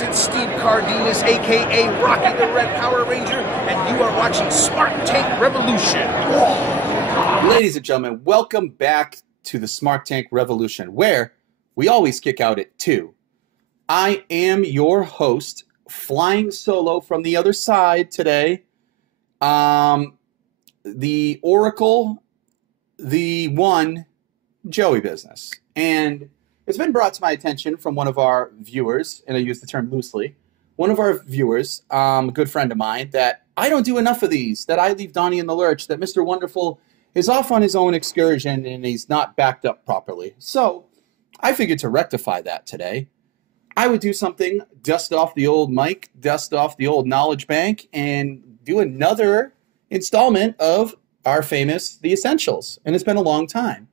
This is Steve Cardenas, a.k.a. Rocky the Red Power Ranger, and you are watching Smart Tank Revolution. Ladies and gentlemen, welcome back to the Smart Tank Revolution, where we always kick out at 2. I am your host, flying solo from the other side today. The Oracle, the one, Joey Business. And it's been brought to my attention from one of our viewers, and I use the term loosely, one of our viewers, a good friend of mine, that I don't do enough of these, that I leave Donnie in the lurch, that Mr. Wonderful is off on his own excursion and he's not backed up properly. So I figured to rectify that today, I would do something, dust off the old mic, dust off the old knowledge bank, and do another installment of our famous The Essentials. And it's been a long time.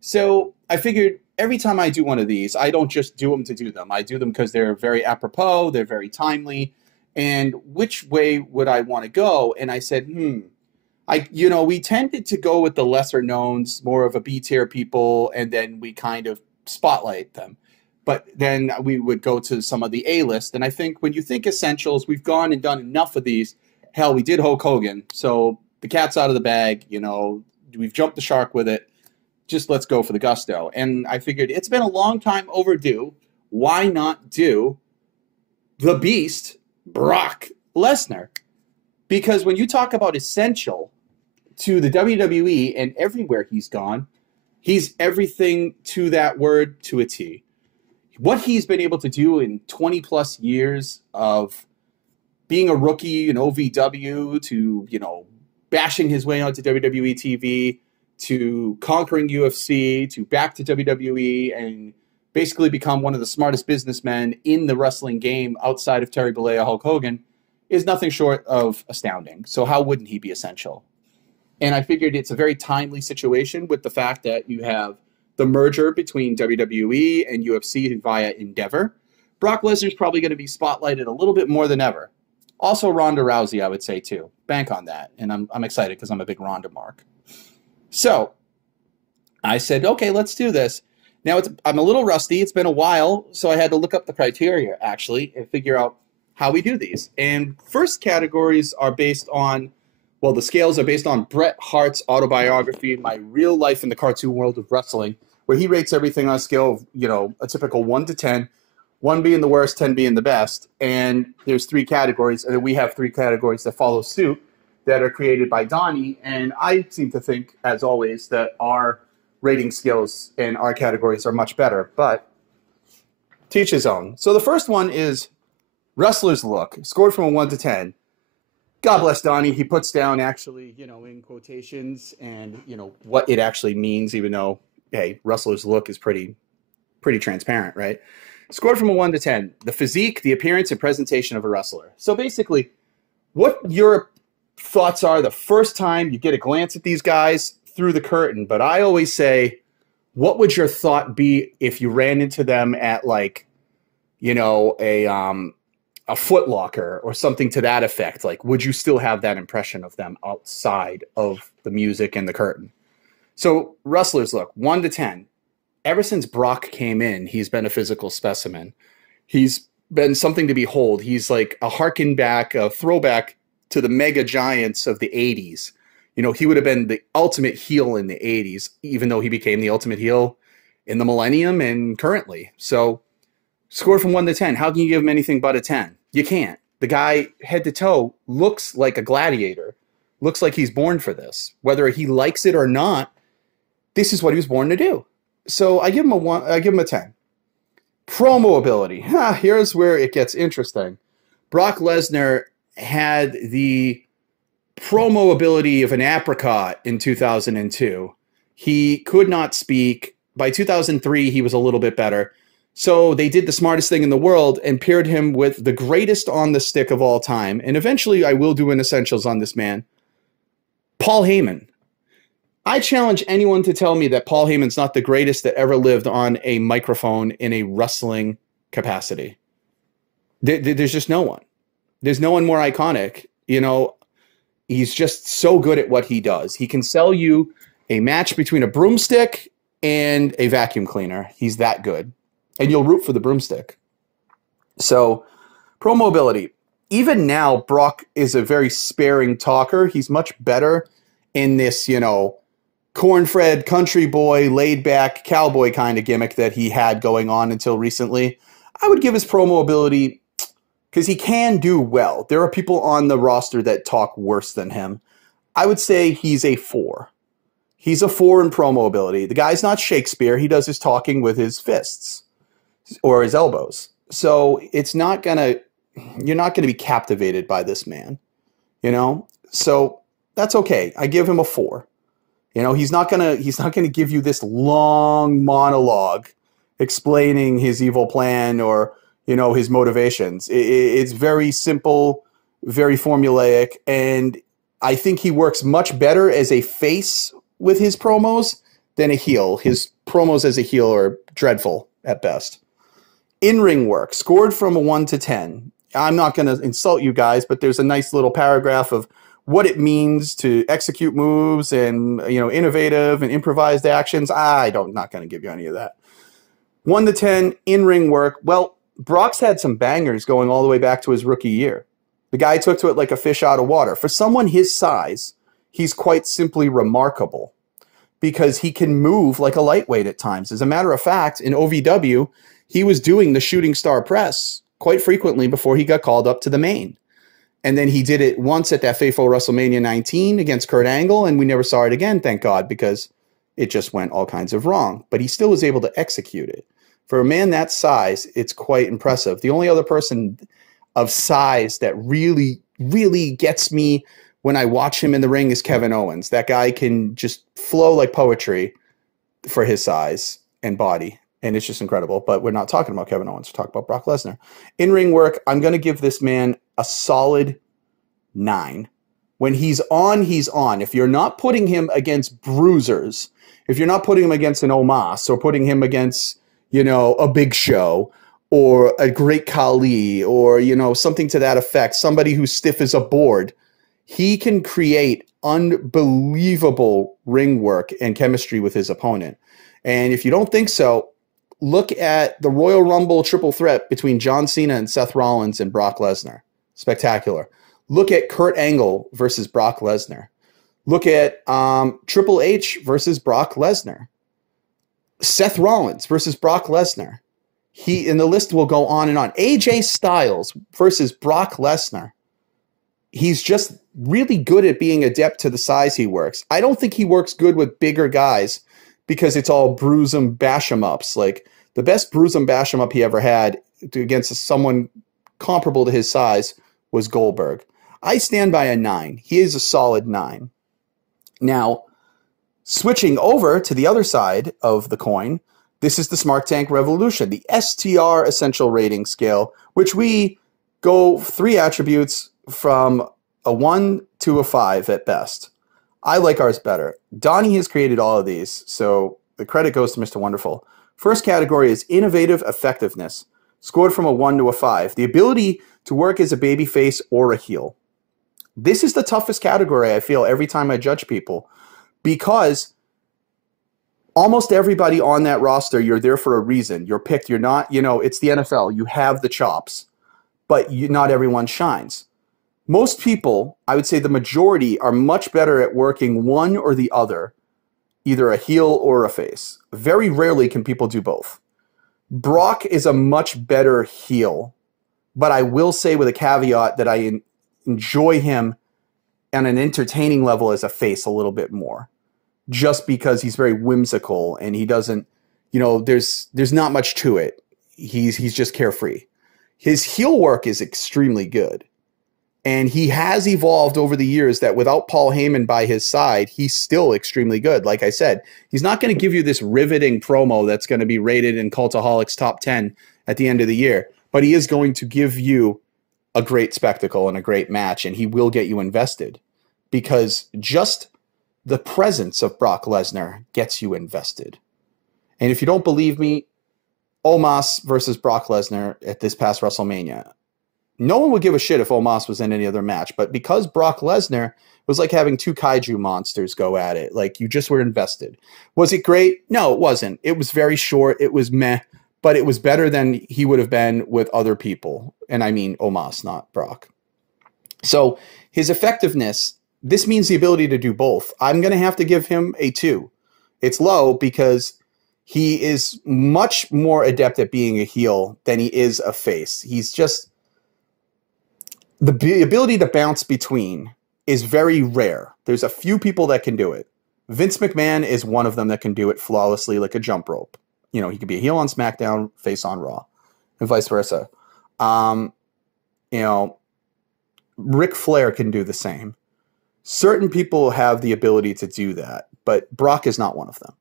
So I figured every time I do one of these, I don't just do them to do them. I do them because they're very apropos, they're very timely, and which way would I want to go? And I said, we tended to go with the lesser knowns, more of a B-tier people, and then we kind of spotlight them. But then we would go to some of the A-list, and I think when you think Essentials, we've gone and done enough of these. Hell, we did Hulk Hogan, so the cat's out of the bag, we've jumped the shark with it. Just let's go for the gusto. And I figured it's been a long time overdue. Why not do the Beast, Brock Lesnar? Because when you talk about essential to the WWE and everywhere he's gone, he's everything to that word to a T. What he's been able to do in 20 plus years of being a rookie in OVW to, bashing his way onto WWE TV, to conquering UFC, to back to WWE, and basically become one of the smartest businessmen in the wrestling game outside of Terry Bollea, Hulk Hogan, is nothing short of astounding. So how wouldn't he be essential? And I figured it's a very timely situation with the fact that you have the merger between WWE and UFC via Endeavor. Brock Lesnar's probably going to be spotlighted a little bit more than ever. Also Ronda Rousey, I would say, too. Bank on that. And I'm excited because I'm a big Ronda mark. So I said, okay, let's do this. Now, I'm a little rusty. It's been a while, so I had to look up the criteria, actually, and figure out how we do these. And first categories are based on, the scales are based on Bret Hart's Autobiography, My Real Life in the Cartoon World of Wrestling, where he rates everything on a scale of, a typical 1 to 10, 1 being the worst, 10 being the best. And there's 3 categories, and then we have 3 categories that follow suit, that are created by Donnie, and I seem to think, as always, that our rating skills and our categories are much better, but teach his own. So the first one is Wrestler's Look, scored from a 1 to 10. God bless Donnie, he puts down actually, in quotations and, what it actually means, even though, hey, Wrestler's Look is pretty transparent, right? Scored from a 1 to 10, the physique, the appearance, and presentation of a wrestler. So basically, what your thoughts are the first time you get a glance at these guys through the curtain, but I always say, what would your thought be if you ran into them at a Foot Locker or something to that effect? Like, would you still have that impression of them outside of the music and the curtain? So Wrestlers Look, 1 to 10. Ever since Brock came in, he's been a physical specimen. He's been something to behold. He's like a harken back, a throwback to the mega giants of the 80s. He would have been the ultimate heel in the 80s, even though he became the ultimate heel in the millennium and currently. So score from 1 to 10. How can you give him anything but a 10? You can't. The guy, head to toe, looks like a gladiator. Looks like he's born for this. Whether he likes it or not, this is what he was born to do. So I give him I give him a 10. Promo ability. Here's where it gets interesting. Brock Lesnar had the promo ability of an apricot in 2002. He could not speak. By 2003, he was a little bit better. So they did the smartest thing in the world and paired him with the greatest on the stick of all time. And eventually I will do an Essentials on this man. Paul Heyman. I challenge anyone to tell me that Paul Heyman's not the greatest that ever lived on a microphone in a wrestling capacity. There's just no one. There's no one more iconic. He's just so good at what he does. He can sell you a match between a broomstick and a vacuum cleaner. He's that good. And you'll root for the broomstick. So Promo ability. Even now, Brock is a very sparing talker. He's much better in this, corn-fed country boy, laid-back cowboy kind of gimmick that he had going on until recently. I would give his promo ability, because he can do well. There are people on the roster that talk worse than him. I would say he's a 4. He's a 4 in promo ability. The guy's not Shakespeare. He does his talking with his fists or his elbows. So you're not going to be captivated by this man, So that's okay. I give him a 4. He's not gonna give you this long monologue explaining his evil plan or his motivations. It's very simple, very formulaic, and I think he works much better as a face with his promos than a heel. His promos as a heel are dreadful at best. In-ring work, scored from a 1 to 10. I'm not going to insult you guys, but there's a nice little paragraph of what it means to execute moves and, innovative and improvised actions. Not going to give you any of that. 1 to 10, in-ring work. Well, Brock's had some bangers going all the way back to his rookie year. The guy took to it like a fish out of water. For someone his size, he's quite simply remarkable because he can move like a lightweight at times. As a matter of fact, in OVW, he was doing the shooting star press quite frequently before he got called up to the main. And then he did it once at that fateful WrestleMania 19 against Kurt Angle, and we never saw it again, thank God, because it just went all kinds of wrong. But he still was able to execute it. For a man that size, it's quite impressive. The only other person of size that really, really gets me when I watch him in the ring is Kevin Owens. That guy can just flow like poetry for his size and body, and it's just incredible. But we're not talking about Kevin Owens. We're talking about Brock Lesnar. In-ring work, I'm going to give this man a solid 9. When he's on, he's on. If you're not putting him against bruisers, if you're not putting him against an Omos or putting him against, a Big Show or a Great Khali or, something to that effect, somebody who's stiff as a board, he can create unbelievable ring work and chemistry with his opponent. And if you don't think so, look at the Royal Rumble triple threat between John Cena and Seth Rollins and Brock Lesnar. Spectacular. Look at Kurt Angle versus Brock Lesnar. Look at Triple H versus Brock Lesnar. Seth Rollins versus Brock Lesnar. And the list will go on and on. AJ Styles versus Brock Lesnar. He's just really good at being adept to the size he works. I don't think he works good with bigger guys because it's all bruise 'em, bash 'em ups. Like the best bruise 'em, bash 'em up he ever had against someone comparable to his size was Goldberg. I stand by a 9. He is a solid 9. Now, switching over to the other side of the coin, this is the Smart Tank Revolution, the STR Essential Rating Scale, which we go 3 attributes from a 1 to a 5 at best. I like ours better. Donnie has created all of these, so the credit goes to Mr. Wonderful. First category is innovative effectiveness, scored from a 1 to a 5. The ability to work as a babyface or a heel. This is the toughest category, I feel, every time I judge people, because almost everybody on that roster, you're there for a reason. You're picked. You're not, it's the NFL. You have the chops, but not everyone shines. Most people, I would say the majority, are much better at working one or the other, either a heel or a face. Very rarely can people do both. Brock is a much better heel, but I will say with a caveat that I enjoy him on an entertaining level as a face a little bit more, just because he's very whimsical and he doesn't, there's not much to it. He's just carefree. His heel work is extremely good. And he has evolved over the years that without Paul Heyman by his side, he's still extremely good. Like I said, he's not going to give you this riveting promo that's going to be rated in Cultaholic's top 10 at the end of the year, but he is going to give you a great spectacle and a great match, and he will get you invested because just the presence of Brock Lesnar gets you invested. And if you don't believe me, Omos versus Brock Lesnar at this past WrestleMania. No one would give a shit if Omos was in any other match, but because Brock Lesnar was like having 2 kaiju monsters go at it, like you just were invested. Was it great? No, it wasn't. It was very short. It was meh, but it was better than he would have been with other people. And I mean Omos, not Brock. So his effectiveness, this means the ability to do both. I'm going to have to give him a 2. It's low because he is much more adept at being a heel than he is a face. He's just, the ability to bounce between is very rare. There's a few people that can do it. Vince McMahon is one of them that can do it flawlessly like a jump rope. You know, he could be a heel on SmackDown, face on Raw, and vice versa. You know, Ric Flair can do the same. Certain people have the ability to do that, but Brock is not one of them.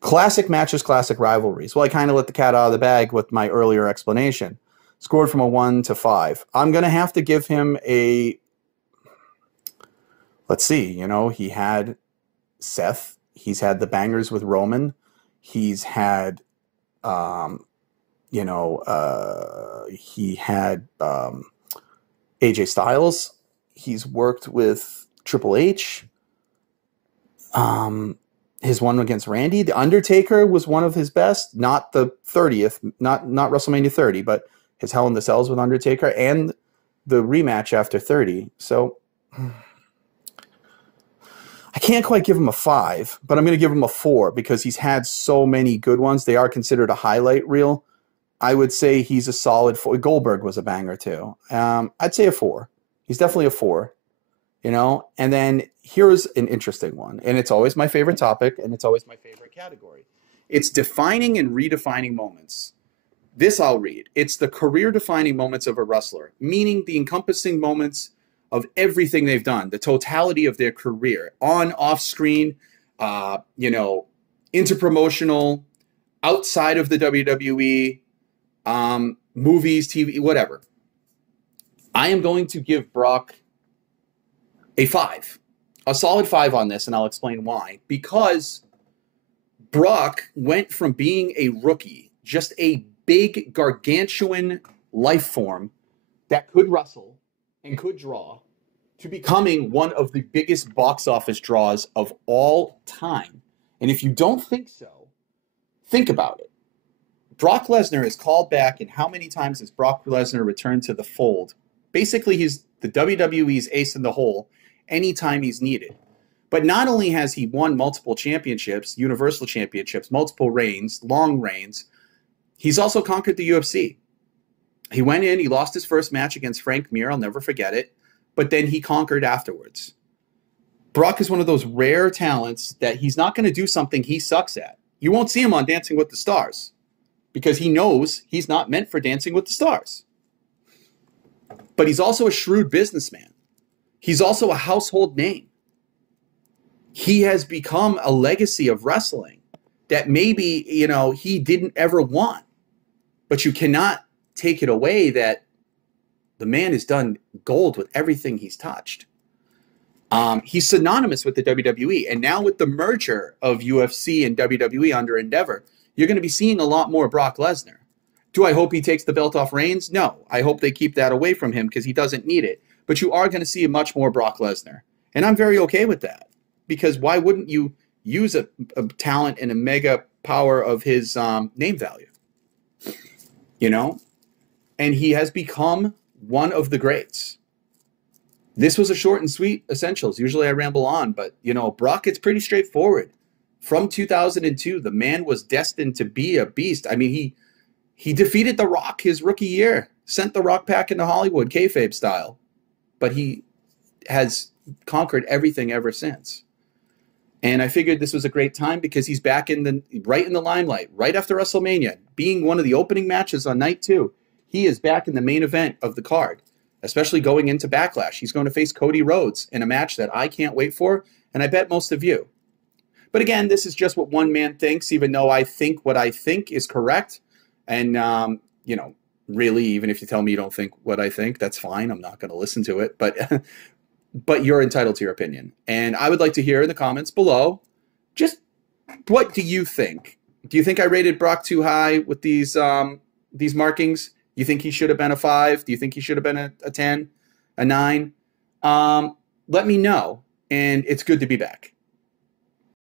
Classic matches, classic rivalries. Well, I kind of let the cat out of the bag with my earlier explanation. Scored from a 1 to 5. I'm going to have to give him a, let's see, you know, he had Seth. He's had the bangers with Roman. He's had, he had AJ Styles. He's worked with Triple H. His one against Randy. The Undertaker was one of his best. Not the 30th, not WrestleMania 30, but his Hell in the Cells with Undertaker and the rematch after 30. So I can't quite give him a 5, but I'm going to give him a 4 because he's had so many good ones. They are considered a highlight reel. I would say he's a solid 4. Goldberg was a banger too. I'd say a 4. He's definitely a 4. You know, and then here's an interesting one, and it's always my favorite topic, and it's always my favorite category. It's defining and redefining moments. This I'll read. It's the career-defining moments of a wrestler, meaning the encompassing moments of everything they've done, the totality of their career, on, off screen, interpromotional, outside of the WWE, movies, TV, whatever. I am going to give Brock a 5, a solid 5 on this, and I'll explain why. Because Brock went from being a rookie, just a big, gargantuan life form that could wrestle and could draw, to becoming one of the biggest box office draws of all time. And if you don't think so, think about it. Brock Lesnar is called back, and how many times has Brock Lesnar returned to the fold? Basically, he's the WWE's ace in the hole anytime he's needed. But not only has he won multiple championships, Universal Championships, multiple reigns, long reigns, he's also conquered the UFC. He went in, he lost his first match against Frank Mir, I'll never forget it, but then he conquered afterwards. Brock is one of those rare talents that he's not going to do something he sucks at. You won't see him on Dancing with the Stars because he knows he's not meant for Dancing with the Stars. But he's also a shrewd businessman. He's also a household name. He has become a legacy of wrestling that maybe, he didn't ever want. But you cannot take it away that the man has done gold with everything he's touched. He's synonymous with the WWE. And now with the merger of UFC and WWE under Endeavor, you're going to be seeing a lot more Brock Lesnar. Do I hope he takes the belt off Reigns? No. I hope they keep that away from him because he doesn't need it. But you are going to see much more Brock Lesnar. And I'm very okay with that. Because why wouldn't you use a talent and a mega power of his name value? And he has become one of the greats. This was a short and sweet essentials. Usually I ramble on, but, Brock, it's pretty straightforward. From 2002, the man was destined to be a beast. I mean, he defeated The Rock his rookie year, sent The Rock back into Hollywood, kayfabe style. But he has conquered everything ever since. And I figured this was a great time because he's back right in the limelight, right after WrestleMania, being one of the opening matches on night 2. He is back in the main event of the card, especially going into Backlash. He's going to face Cody Rhodes in a match that I can't wait for, and I bet most of you. But again, this is just what one man thinks, even though I think what I think is correct. And, really, even if you tell me you don't think what I think, that's fine. I'm not going to listen to it. But you're entitled to your opinion. And I would like to hear in the comments below, just what do you think? Do you think I rated Brock too high with these markings? You think he should have been a 5? Do you think he should have been a 10, a 9? Let me know. And it's good to be back.